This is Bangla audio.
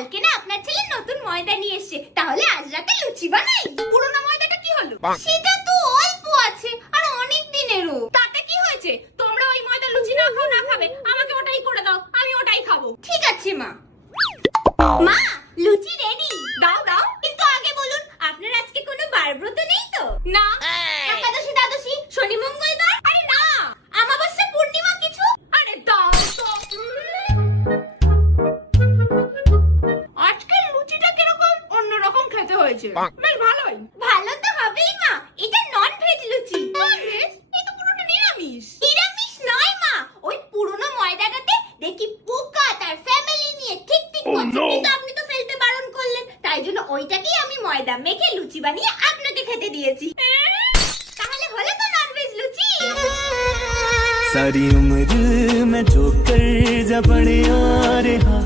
কালকে না আপনার ছেলে নতুন ময়দা নিয়ে এসেছে, তাহলে আজ রাতে লুচি বানাই। পুরোনো ময়দাটা কি হলো? সেটা তো অল্প আছে আর অনেক দিনেরও। তাতে কি হয়েছে? তোমরা ওই ময়দা লুচি না খাও না খাবে, আমাকে ওটাই করে দাও, আমি ওটাই খাবো। ঠিক আছে মা। মা, লুচি রেডি। দাও দাও, কিন্তু আগে বলুন আপনার আজকে কোনো বারব্রত নেই তো? না। একাদশী দ্বাদশী শনি মঙ্গলবার? আরে না। আমাবস্যা পূর্ণিমা কিছু? আরে দাও তো। আজকে লুচিটা কিরকম অন্যরকম খেতে হয়েছে, বেশ ভালোই। ভালো তো হবেই মা, এটা নন ভেজ লুচি। Non veg? এই তো পুরোটা নিরামিষ। নিরামিষ নয় মা, ওই পুরনো ময়দাটাতে দেখি পোকা তার ফ্যামিলি নিয়ে ঠিক ঠিক করছে, কিন্তু আপনি তো ফেলতে বারণ করলেন, তাই জন্য ওইটাকেই আমি ময়দা মেখে লুচি বানিয়ে আপনাকে খেতে দিয়েছি। তাহলে হলো তো নন ভেজ লুচি। सारी उम्र मैं जो कर जा पड़े आ रहा